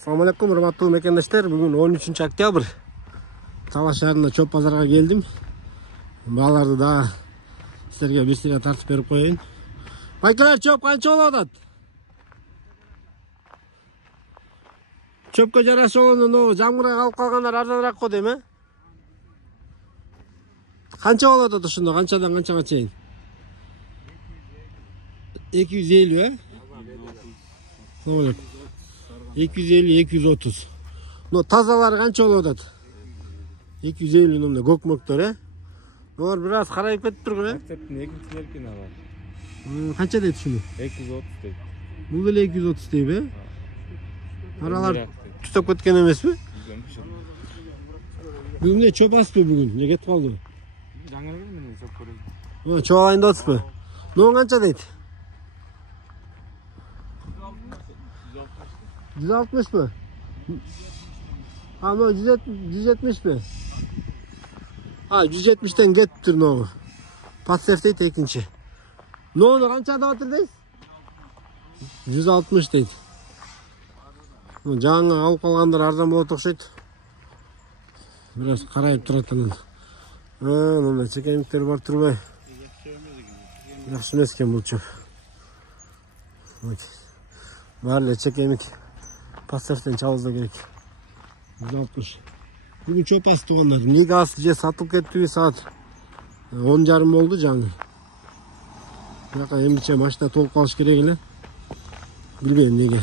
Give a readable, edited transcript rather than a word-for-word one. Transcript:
Assalamu alaikum hurmatly mekendештер. Бүгүн 13 октябрь. Талаш шаарында чөп базарга келдим. Баларды да силерге бир сыйга тартып берип коеюн. Байкалар, чөп канча болуп атат? Чөпкө жараша болгондо жамгырга калып калгандар арзаныраак го дейм, э? Канча болуп атат ошондо? Канчадан канчага чейин? 250, э? 250-230. Но тазалары канча болуп атат? 250 номда көкмөктөр, э? Олар бир аз карайып кетип турган, э? Мектептин экинчилеркин алар. Канча дейт ушуну? 230 дейт. Бул деле 230 дейт, э? Аралар түтөп кеткен эмеспи? Бүгүн эмне чөп аспы бүгүн? Эмне кетип калды? Жаңы эле менен чөп көрөм. Чөп алайын деп атпы? Но канча дейт? 160 mı? Ama 170 mi? Ha 170'ten gettir ne olur. Patsef deyit ekinci. Ne oldu? Kança da oturdayız? 160 deyit. Жаңы алып қалғандар арзан болады оқшайды. Biraz қарайып тұратынын. Мында чекеміктер бар тұрбай. Жақсы емес екен бұл чөп. Барлы чекемік. Пассерден чабылса керек. 160. Бүгін чөп асты туғандар. Неге асты же сатылып кетті саат 10:30 болды жаңы. Бірақ емдіче машина толып қалыш керек еле. Білбеймін неге.